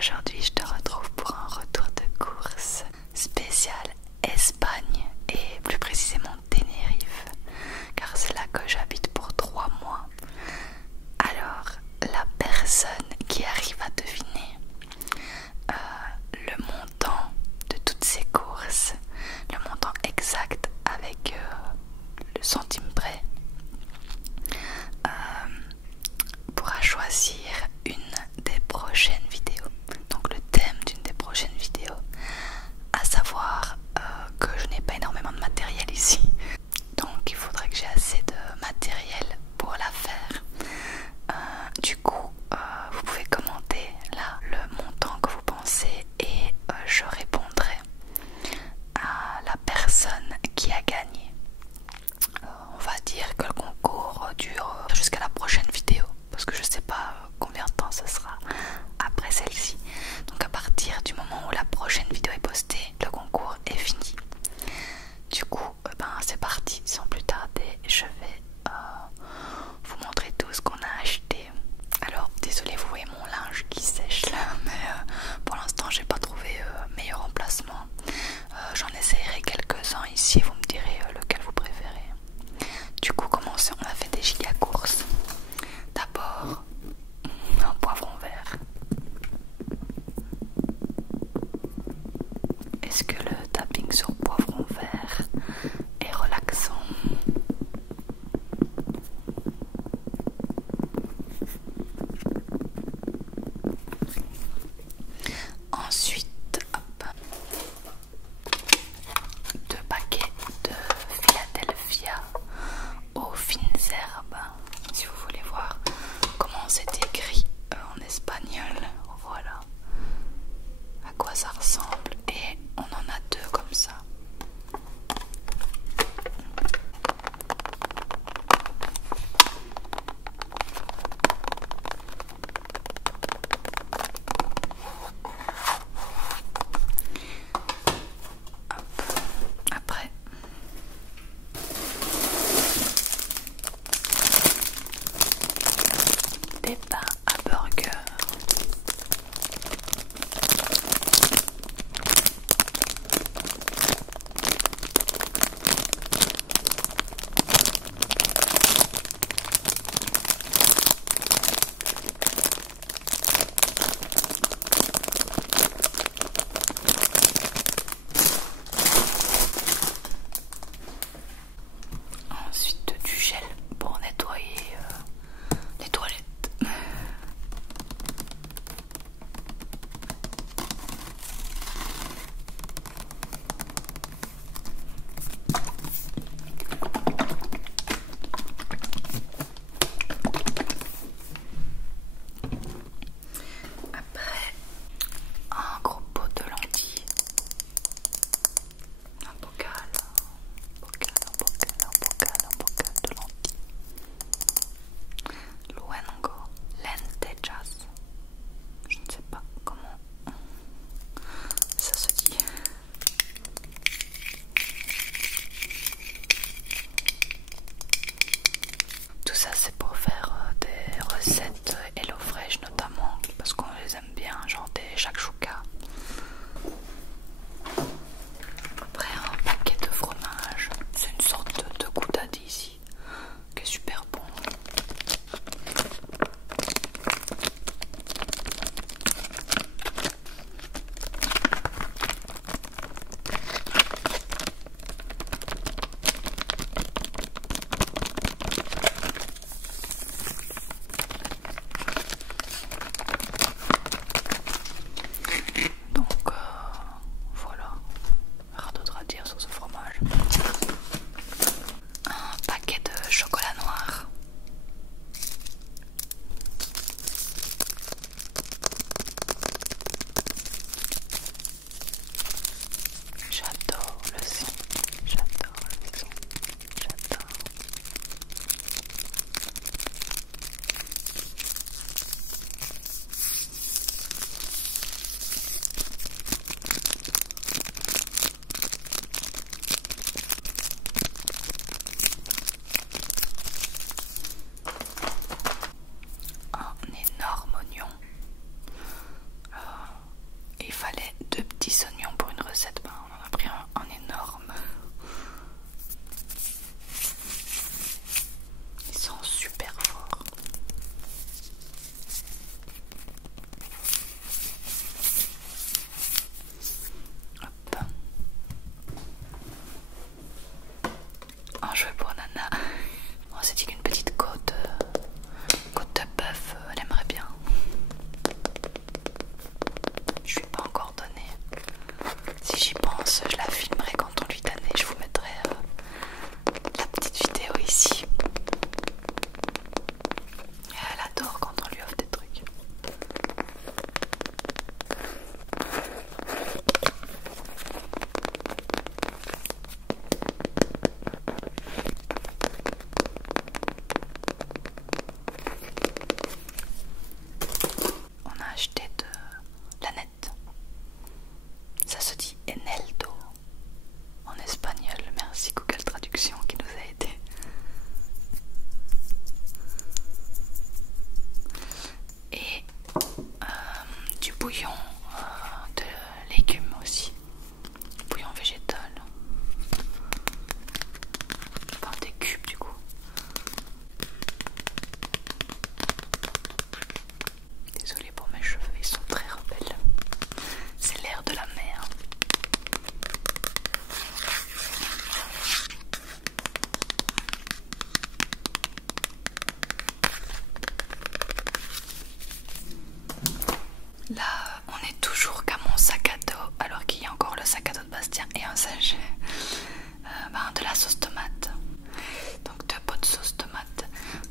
Aujourd'hui, je te retrouve pour un retour de course spécial Espagne et plus précisément Tenerife, car c'est là que j'habite pour 3 mois. Alors, la personne qui arrive à deviner le montant de toutes ces courses, le montant exact avec le centime près, pourra choisir une des prochaines vidéos. Donc le thème d'une des prochaines vidéos, à savoir que je n'ai pas énormément de matériel ici, donc il faudrait que j'ai assez de matériel pour la faire. Du coup, vous pouvez commenter là le montant que vous pensez et je répondrai à la personne qui a gagné. On va dire que le concours dure jusqu'à la prochaine vidéo, parce que je sais pas combien de temps ce sera après celle-ci. Donc à partir du moment où la prochaine vidéo est postée, le concours est fini. Du coup, c'est parti, sans plus tarder, je vais vous montrer tout ce qu'on a acheté. Alors désolé, vous voyez mon linge qui sèche là, mais pour l'instant j'ai pas trouvé meilleur emplacement. J'en essayerai quelques-uns ici, vous me direz lequel vous préférez. Du coup, commençons, on a fait des giga courses. D'abord, un poivron vert. Est-ce que le tapping sur poivron vert est relaxant? Ensuite, hop, 2 paquets de Philadelphia aux fines herbes. Si vous voulez voir comment c'est écrit en espagnol, voilà à quoi ça ressemble. Et on en a 2 comme ça. Après, des pains à burger. Ensuite du gel pour nettoyer les toilettes. Après, un gros pot de lentilles. Un bocal de lentilles. Luengo, lentejas. Je ne sais pas comment ça se dit. Tout ça c'est pour faire des recettes HelloFresh notamment, parce qu'on les aime bien, genre des shakshuka. Après un paquet de fromage, c'est une sorte de gouda d'ici qui est super bon.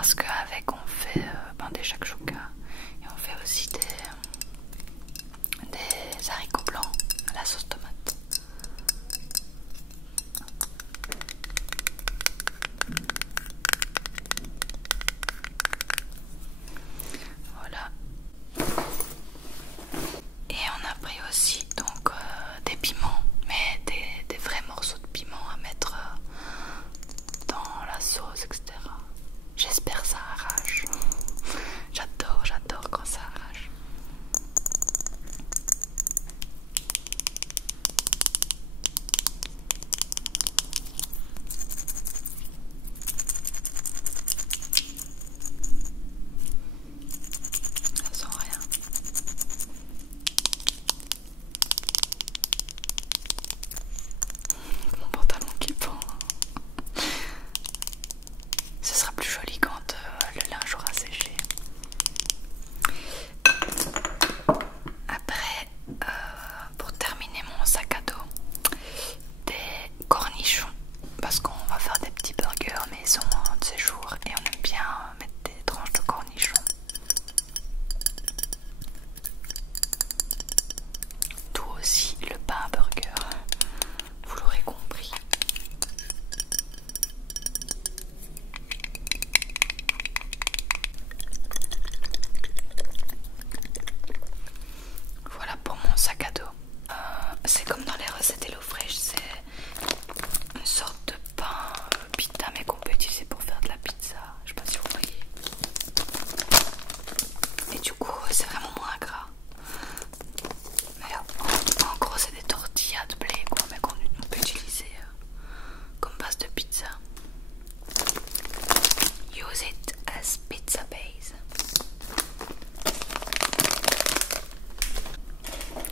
parce qu'avec on fait des shakshuka et on fait aussi des haricots blancs à la sauce tomate. Voilà. Et on a pris aussi donc des piments, mais des vrais morceaux de piment à mettre dans la sauce, etc. J'espère ça arrache. J'adore quand ça arrache. Ça sent rien. Mon pantalon qui pend. Ce sera plus joli quand le linge aura séché. Après, pour terminer mon sac à dos, des cornichons. Parce qu'on va faire des petits burgers maison de ces jours et on aime bien mettre des tranches de cornichons. Tout aussi le pain burger, vous l'aurez compris. Voilà pour mon sac à dos. C'est comme dans les recettes HelloFresh, c'est une sorte de pain pita mais qu'on peut utiliser pour faire de la pizza. Je sais pas si vous voyez. Et du coup c'est vraiment moins gras. Mais en gros c'est des tortillas de blé quoi, mais qu'on peut utiliser comme base de pizza. Use it as pizza base.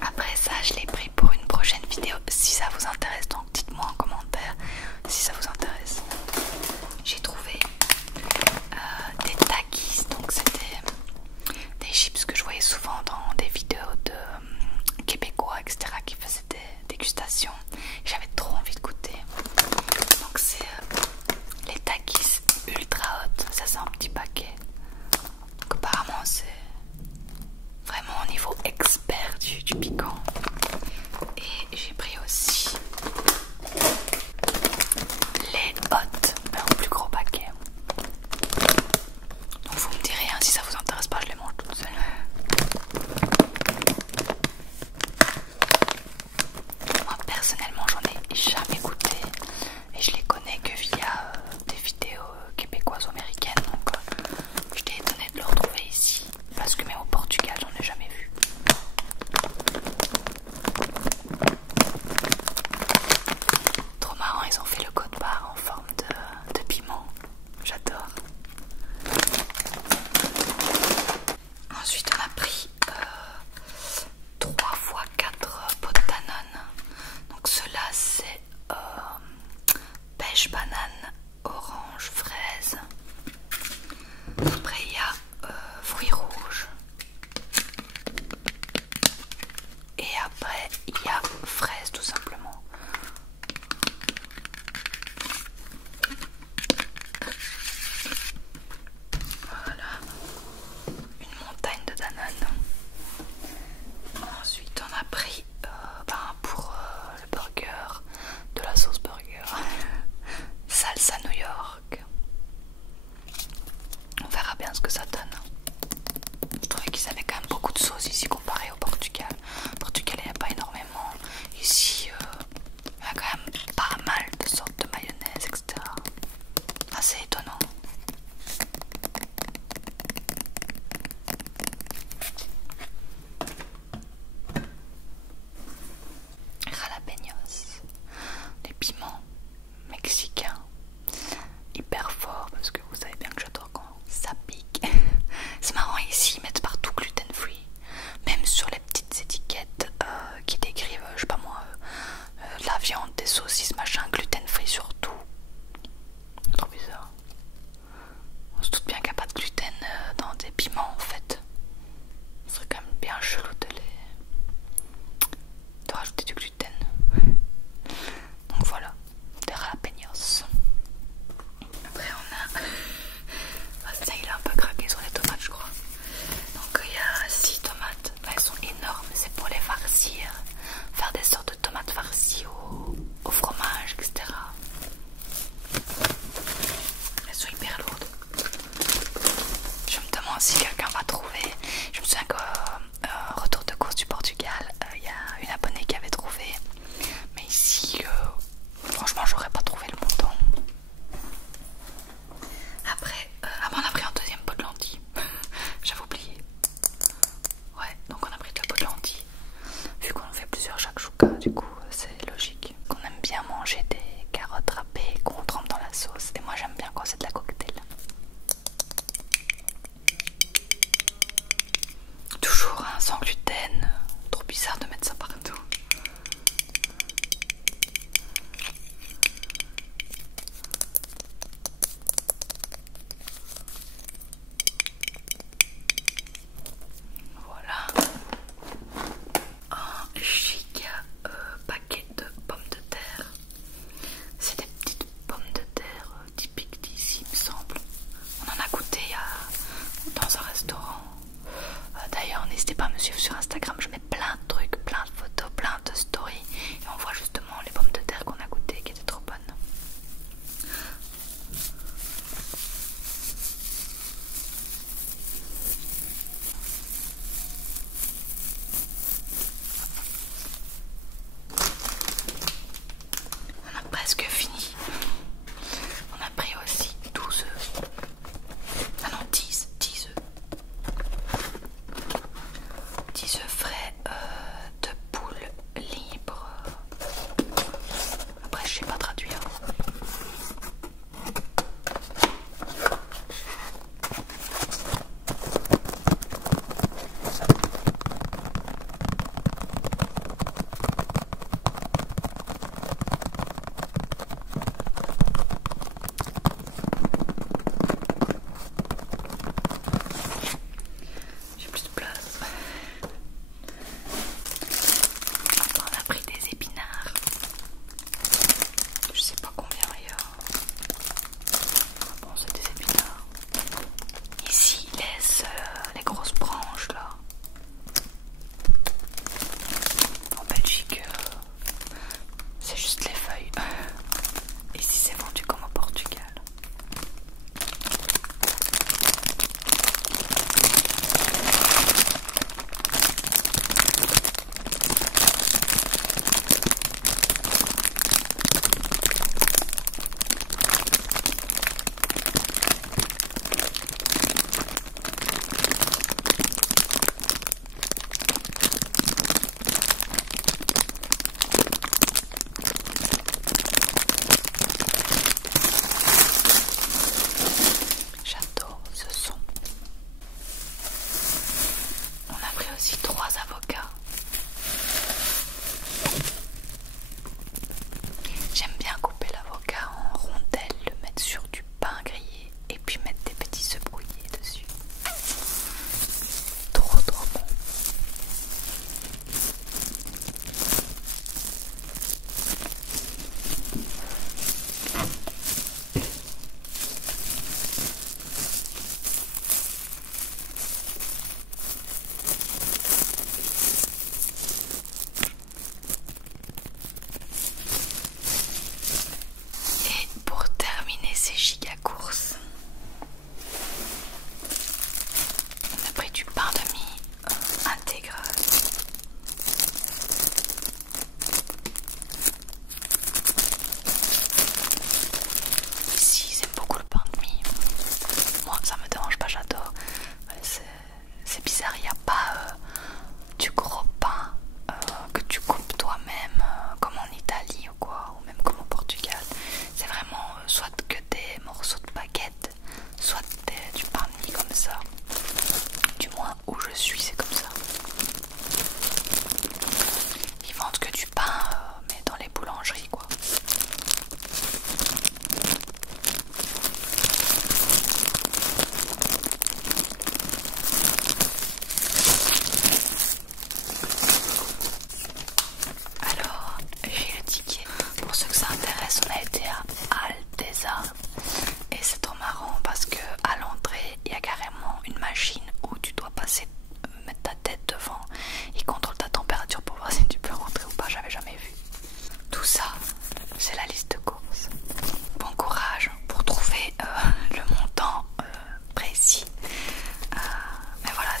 Après ça je l'ai pris pour une prochaine vidéo si ça vous intéresse, donc dites-moi en commentaire si ça vous intéresse. J'ai trouvé des takis, donc c'était des chips que je voyais souvent dans des vidéos de québécois etc qui faisaient des dégustations. J'avais trop envie de goûter, donc c'est les takis ultra hot, ça c'est un petit paquet. Donc apparemment c'est vraiment au niveau expert du piquant. Et j'ai pris aussi les hot, mais en plus gros paquet. Donc vous me direz si ça vous intéresse pas, je les mange toutes seules. Moi personnellement j'en ai jamais goûté et je les connais que via des vidéos québécoises ou américaines, donc j'étais étonnée de le retrouver ici parce que même au Portugal j'en ai jamais vu. Trop marrant, ils ont fait le code barre en forme de piment, j'adore. Ensuite on a pris 3 x 4 pots de Danone. Donc ceux-là c'est pêche, banane, orange, fraise. Après il y a fruits rouges. Et après il y a fraise tout simplement. Voilà, une montagne de Danone. Ensuite on a pris pour le burger, de la sauce burger, salsa New York. On verra bien ce que ça donne. Je trouvais qu'ils avaient quand même beaucoup de sauce ici comparé au Portugal. Au Portugal il n'y a pas énormément. Ici il y a quand même pas mal de sortes de mayonnaise, etc. Assez étonnant. Jalapeños, des piments mexicains hyper forts parce que vous savez bien que j'adore quand ça pique. C'est marrant, ici ils mettent partout gluten free, même si quelqu'un va trouver. Je me souviens qu'au retour de course du Portugal, il y a une abonnée qui avait trouvé. Mais ici, franchement, j'aurais pas trouvé le montant. Après, on a pris un deuxième pot de lentilles. J'avais oublié. Ouais, donc on a pris 2 pots de lentilles. Vu qu'on fait plusieurs shakshuka, du coup, c'est logique. Qu'on aime bien manger des carottes râpées qu'on trempe dans la sauce. Et moi, j'aime bien quand c'est de la cocktail. Toujours sans gluten. Trop bizarre de mettre ça partout. Voilà. Un chic paquet de pommes de terre. C'est des petites pommes de terre typiques d'ici, il me semble. On en a goûté dans un restaurant. D'ailleurs, n'hésitez pas à me suivre sur Instagram. Je mets plein de trucs, plein de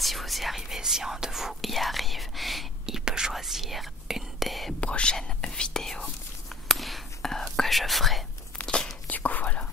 si vous y arrivez, si un de vous y arrive, il peut choisir une des prochaines vidéos que je ferai. Du coup voilà,